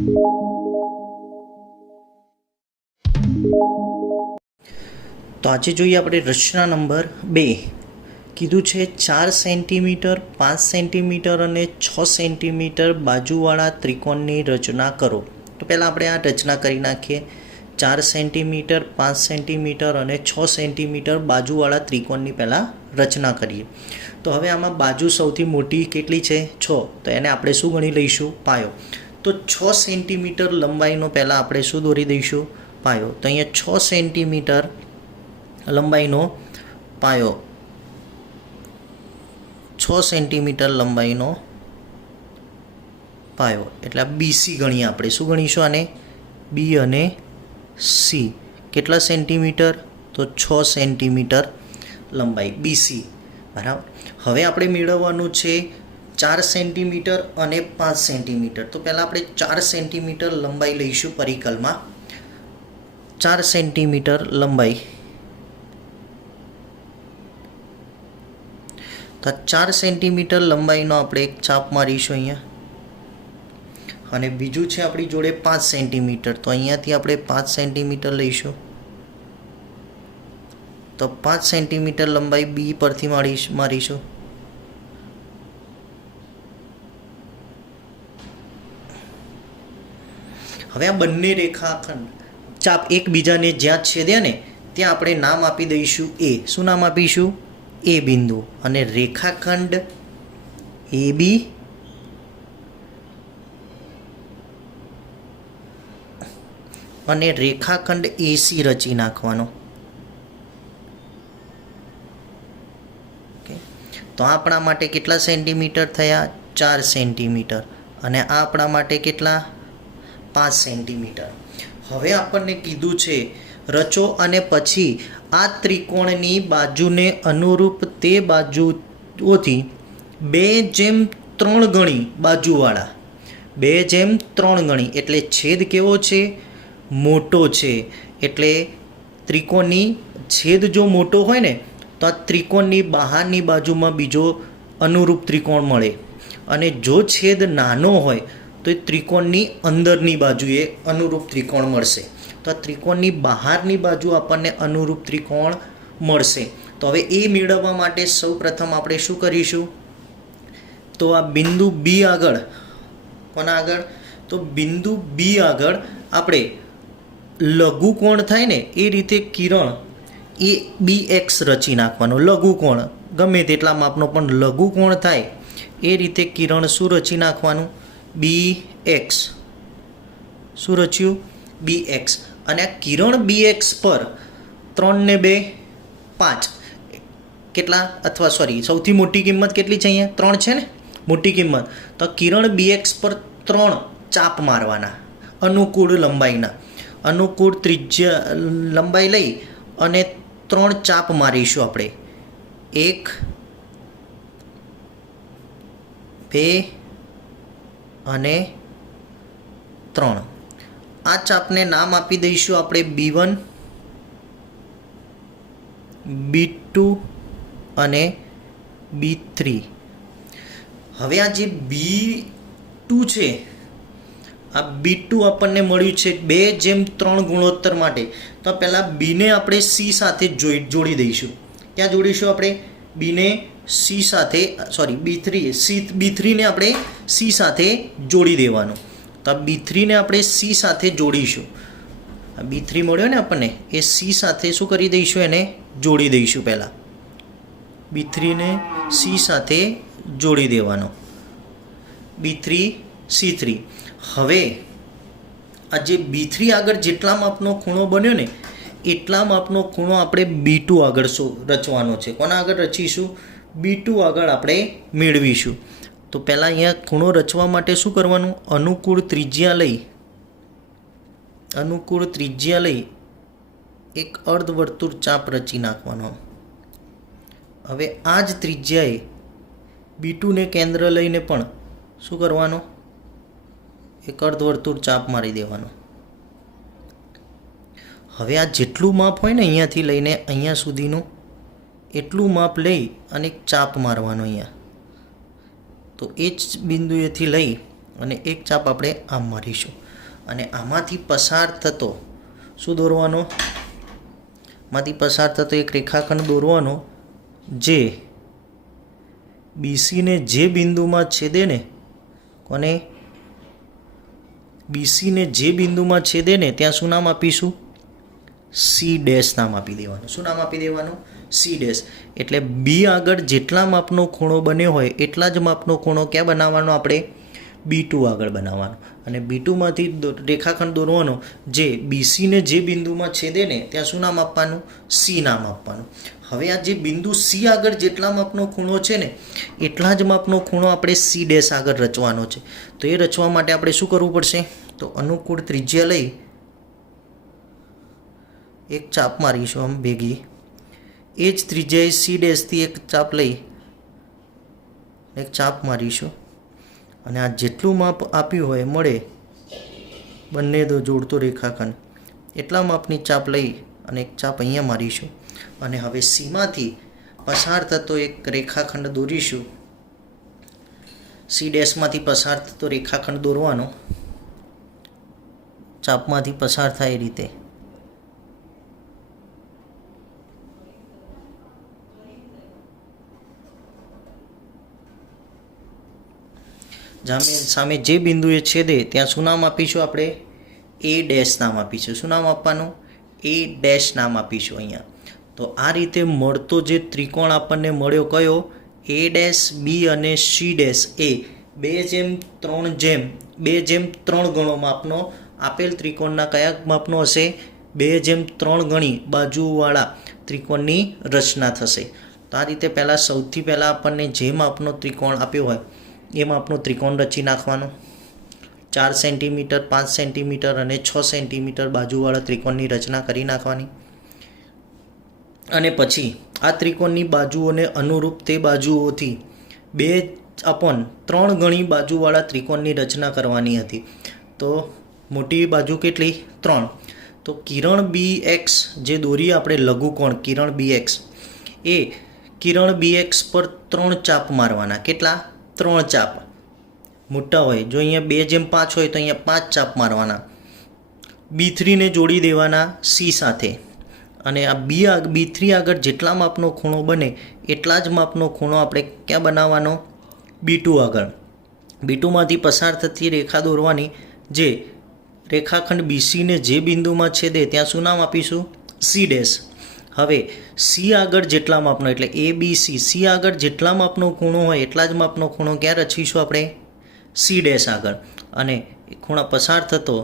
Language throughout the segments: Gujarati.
તો આજે જોઈએ આપણે રચના નંબર 2. કીધું છે 4 સેન્ટીમીટર 5 સેન્ટીમીટર અને 6 સેન્ટીમીટર બાજુવાળા ત્રિકોણની રચના કરો. તો પહેલાં આપણે આ રચના કરી નાખીએ. 4 સેન્ટીમીટર 5 સેન્ટીમીટર અને 6 સેન્ટીમીટર બાજુવાળા ત્રિકોણની પહેલાં રચના કરીએ. તો હવે આમાં બાજુ સૌથી મોટી કેટલી છે? 6. તો એને આપણે શું ગણી લઈશું? પાયો. તો 6 સેન્ટીમીટર લંબાઈનો પહેલાં આપણે શું દોરી દઈશું? પાયો. તો અહીંયા 6 સેન્ટીમીટર લંબાઈનો પાયો, 6 સેન્ટીમીટર લંબાઈનો પાયો એટલે બીસી ગણીએ આપણે. શું ગણીશું આને? બી અને સી. કેટલા સેન્ટીમીટર? તો 6 સેન્ટીમીટર લંબાઈ બીસી. બરાબર. હવે આપણે મેળવવાનું છે 4 સેન્ટીમીટર અને 5 સેન્ટીમીટર. તો પહેલાં આપણે 4 સેન્ટીમીટર લંબાઈ લઈશું પરિકલમાં. 4 સેન્ટીમીટર લંબાઈ. તો 4 સેન્ટીમીટર લંબાઈનો આપણે એક ચાપ મારીશું અહીંયા. અને બીજું છે આપણી જોડે 5 સેન્ટીમીટર. તો અહીંયાથી આપણે 5 સેન્ટીમીટર લઈશું. તો 5 સેન્ટીમીટર લંબાઈ બી પરથી મારીશું. હવે આ બંને રેખાખંડ ચાપ એકબીજાને જ્યાં છેદ્યા ને ત્યાં આપણે નામ આપી દઈશું એ. શું નામ આપીશું? એ બિંદુ. અને રેખાખંડ એ બી અને રેખાખંડ એસી રચી નાખવાનો. તો આપણા માટે કેટલા સેન્ટીમીટર થયા? 4 સેન્ટીમીટર. અને આ આપણા માટે કેટલા? 5 સેન્ટીમીટર. હવે આપણને કીધું છે રચો અને પછી આ ત્રિકોણની બાજુને અનુરૂપ તે બાજુઓથી 2:3 ગણી બાજુવાળા. 2:3 ગણી એટલે છેદ કેવો છે? મોટો છે. એટલે ત્રિકોણની છેદ જો મોટો હોય ને તો આ ત્રિકોણની બહારની બાજુમાં બીજો અનુરૂપ ત્રિકોણ મળે. અને જો છેદ નાનો હોય તો એ ત્રિકોણની અંદરની બાજુએ અનુરૂપ ત્રિકોણ મળશે. તો આ ત્રિકોણની બહારની બાજુ આપણને અનુરૂપ ત્રિકોણ મળશે. તો હવે એ મેળવવા માટે સૌ પ્રથમ આપણે શું કરીશું? તો આ બિંદુ બી આગળ, કોના આગળ? તો બિંદુ બી આગળ આપણે લઘુકોણ થાય ને એ રીતે કિરણ એ બી એક્સ રચી નાખવાનો. લઘુકોણ ગમે તેટલા માપનો પણ લઘુકોણ થાય એ રીતે કિરણ શું રચી નાખવાનું? બી એક્સ. શું રચ્યું? બી એક્સ. અને આ કિરણ બી એક્સ પર 3 ને 2 5 કેટલા? અથવા સોરી, સૌથી મોટી કિંમત કેટલી છે અહીંયા? 3 છે ને મોટી કિંમત. તો કિરણ બી એક્સ પર 3 ચાપ મારવાના અનુકૂળ લંબાઈના. અનુકૂળ ત્રિજ્યા લંબાઈ લઈ અને 3 ચાપ મારીશું આપણે. 1 2 અને 3. આ ચાપને નામ આપી દઈશું આપણે B1, B2 અને B3. હવે આ જે B2 છે, આ B2 આપણને મળ્યું છે 2:3 ગુણોત્તર માટે. તો પહેલાં બીને આપણે સી સાથે જોડી દઈશું. ક્યાં જોડીશું આપણે? બીને સી સાથે, સોરી B3ને આપણે સી સાથે જોડી દેવાનું. તો B3ને આપણે સી સાથે જોડીશું. આ B3 મળ્યો ને આપણને, એ સી સાથે શું કરી દઈશું? એને જોડી દઈશું. પહેલાં B3ને સી સાથે જોડી દેવાનો. B3 C3. હવે આ જે B3 આગળ જેટલા માપનો ખૂણો બન્યો ને એટલા માપનો ખૂણો આપણે B2 આગળ રચવાનો છે. કોના આગળ રચીશું? B2 આગળ આપણે મેળવીશું. તો પહેલાં અહીંયા ખૂણો રચવા માટે શું કરવાનું? અનુકૂળ ત્રિજ્યા લઈ એક અર્ધવર્તુળ ચાપ રચી નાખવાનો. હવે આ જ ત્રિજ્યાએ B2ને કેન્દ્ર લઈને પણ શું કરવાનો? એક અર્ધવર્તુળ ચાપ મારી દેવાનો. હવે આ જેટલું માપ હોય ને અહીંયાથી લઈને અહીંયા સુધીનું એટલું માપ લઈ અને એક ચાપ મારવાનો અહીંયા. તો એ જ બિંદુએથી લઈ અને એક ચાપ આપણે આમ મારીશું. અને આમાંથી પસાર થતો શું દોરવાનો? માંથી પસાર થતો એક રેખાખંડ દોરવાનો જે બીસીને જે બિંદુમાં છેદે ને, કોને? બીસીને જે બિંદુમાં છેદે ને ત્યાં શું નામ આપીશું? સી ડેશ નામ આપી દેવાનું. શું નામ આપી દેવાનું? C dash. એટલે બી આગળ જેટલા માપનો ખૂણો બન્યો હોય એટલા જ માપનો ખૂણો ક્યાં બનાવવાનો આપણે? B2 આગળ બનાવવાનો. અને B2માંથી રેખાખંડ દોરવાનો જે બીસીને જે બિંદુમાં છેદે ને ત્યાં શું નામ આપવાનું? સી નામ આપવાનું. હવે આ જે બિંદુ સી આગળ જેટલા માપનો ખૂણો છે ને એટલા જ માપનો ખૂણો આપણે સી ડેશ આગળ રચવાનો છે. તો એ રચવા માટે આપણે શું કરવું પડશે? તો અનુકૂળ ત્રિજ્યા લઈ એક ચાપ મારીશું આમ ભેગી. એ જ ત્રિજ્યાએ સી ડેશથી એક ચાપ લઈ એક ચાપ મારીશું અને આ જેટલું માપ આપ્યું હોય મળે બંને જોડતો રેખાખંડ એટલા માપની ચાપ લઈ અને એક ચાપ અહીંયા મારીશું. અને હવે સીમાંથી પસાર થતો એક રેખાખંડ દોરીશું. સી ડેશમાંથી પસાર થતો રેખાખંડ દોરવાનો ચાપમાંથી પસાર થાય એ રીતે. સામે જે બિંદુએ છેદે ત્યાં શું નામ આપીશું આપણે? એ ડેશ નામ આપીશું. શું નામ આપવાનું? એ ડેશ નામ આપીશું અહીંયા. તો આ રીતે મળતો જે ત્રિકોણ આપણને મળ્યો કયો? એ ડેશ બી અને સી ડેશ એ 2:3 ગણો માપનો આપેલ ત્રિકોણના કયા માપનો હશે? 2:3 ગણી બાજુવાળા ત્રિકોણની રચના થશે. તો આ રીતે સૌથી પહેલાં આપણને જે માપનો ત્રિકોણ આપ્યો હોય એ માપનો ત્રિકોણ રચી નાખવાનો. 4 સેન્ટીમીટર, 5 સેન્ટીમીટર અને 6 સેન્ટીમીટર બાજુવાળા ત્રિકોણની રચના કરી નાખવાની. અને પછી આ ત્રિકોણની બાજુઓને અનુરૂપ તે બાજુઓથી 2/3 ગણી બાજુવાળા ત્રિકોણની રચના કરવાની હતી. તો મોટી બાજુ કેટલી? 3. તો કિરણ BX જે દોરી આપણે લઘુકોણ કિરણ BX એ કિરણ BX પર 3 ચાપ મારવાના. કેટલા? 3 ચાપ. મોટા હોય જો અહીંયા 2:5 હોય તો અહીંયા 5 ચાપ મારવાના. B3ને જોડી દેવાના C સાથે. અને આ B3 આગળ જેટલા માપનો ખૂણો બને એટલા જ માપનો ખૂણો આપણે ક્યાં બનાવવાનો? B2 આગળ. B2માંથી પસાર થતી રેખા દોરવાની જે રેખાખંડ BCને જે બિંદુમાં છેદે ત્યાં શું નામ આપીશું? C dash. હવે સી આગળ જેટલા માપનો એટલે ABC સી આગળ જેટલા માપનો ખૂણો હોય એટલા જ માપનો ખૂણો ક્યાં રચીશું આપણે? સી ડેશ આગળ. અને ખૂણા પસાર થતો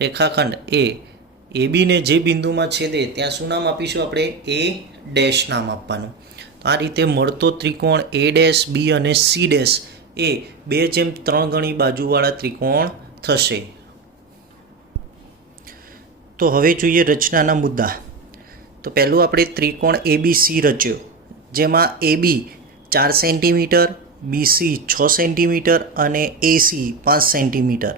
રેખાખંડ એ ABને જે બિંદુમાં છેદે ત્યાં શું નામ આપીશું આપણે? એ ડેશ નામ આપવાનું. આ રીતે મળતો ત્રિકોણ એ ડેશ બી અને સી ડેશ એ 2:3 ગણી બાજુવાળા ત્રિકોણ થશે. તો હવે જોઈએ રચનાના મુદ્દા. તો પહેલું આપણે ત્રિકોણ ABC રચ્યો જેમાં AB 4 સેન્ટીમીટર, BC 6 સેન્ટીમીટર અને AC 5 સેન્ટીમીટર.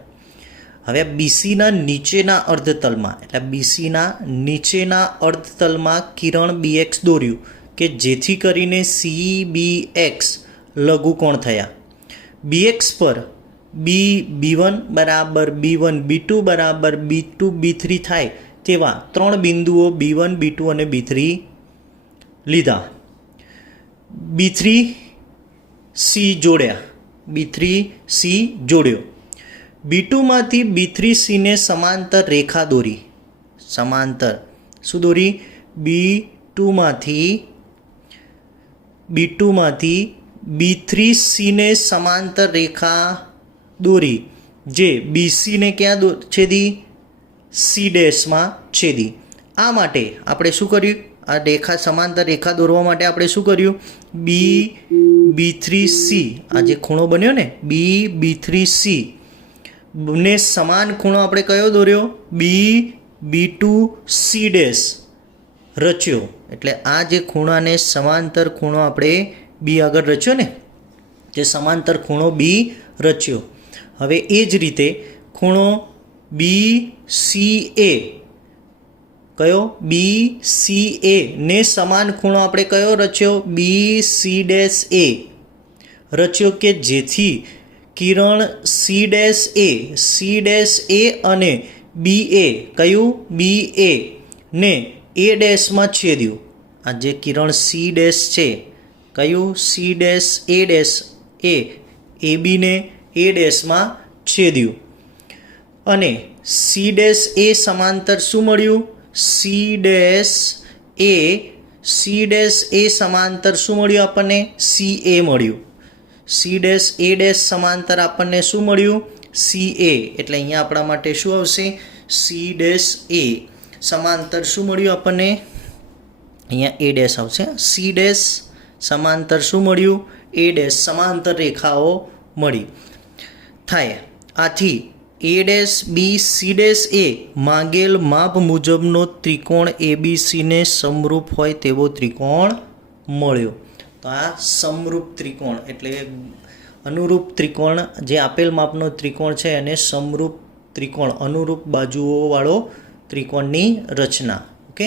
હવે BCના નીચેના અર્ધતલમાં એટલે BCના નીચેના અર્ધતલમાં કિરણ BX દોર્યું કે જેથી કરીને CBX લઘુકોણ થયા. BX પર B1 બરાબર B1, B2 બરાબર B2, B3 થાય તેવા 3 બિંદુઓ B1, B2 અને B3 લીધા. B3C જોડ્યો. B2માંથી B3Cને સમાંતર રેખા દોરી. સમાંતર શું દોરી? B2માંથી B3Cને સમાંતર રેખા દોરી જે BCને ક્યાં છેદી? સી ડેશમાં છેદી. આ માટે આપણે શું કર્યું? આ રેખા સમાંતર રેખા દોરવા માટે આપણે શું કર્યું? B3C આ જે ખૂણો બન્યો ને B3C ને સમાન ખૂણો આપણે કયો દોર્યો? B2C ડેશ રચ્યો. એટલે આ જે ખૂણાને સમાંતર ખૂણો આપણે B આગળ રચ્યો ને જે સમાંતર ખૂણો B રચ્યો. હવે એ જ રીતે ખૂણો BCA કયો? BCA ને સમાન ખૂણો આપણે કયો રચ્યો? BC ડેશ A રચ્યો કે જેથી કિરણ સી ડેશ એ અને બી એ કયું બી એ ને એ ડેશમાં છેદ્યું. આ જે કિરણ સી ડેશ છે કયું સી ડેશ એ બીને એ ડેશમાં છેદ્યું. અને સી ડેશ એ સમાંતર શું મળ્યું સી ડેશ એ સમાંતર શું મળ્યું આપણને સી એ મળ્યું. સી ડેશ એ ડેશ સમાંતર આપણને શું મળ્યું સી એ. એટલે અહીંયા આપણા માટે શું આવશે સી ડેશ એ સમાંતર શું મળ્યું આપણને અહીંયા એ ડેશ આવશે. સી ડેશ સમાંતર શું મળ્યું એ ડેશ સમાંતર રેખાઓ મળી થાય. આથી A dash B C dash A માંગેલ માપ મુજબનો ત્રિકોણ એબીસીને સમરૂપ હોય તેવો ત્રિકોણ મળ્યો. તો આ સમરૂપ ત્રિકોણ એટલે અનુરૂપ ત્રિકોણ જે આપેલ માપનો ત્રિકોણ છે એને સમરૂપ ત્રિકોણ અનુરૂપ બાજુઓવાળો ત્રિકોણની રચના. ઓકે.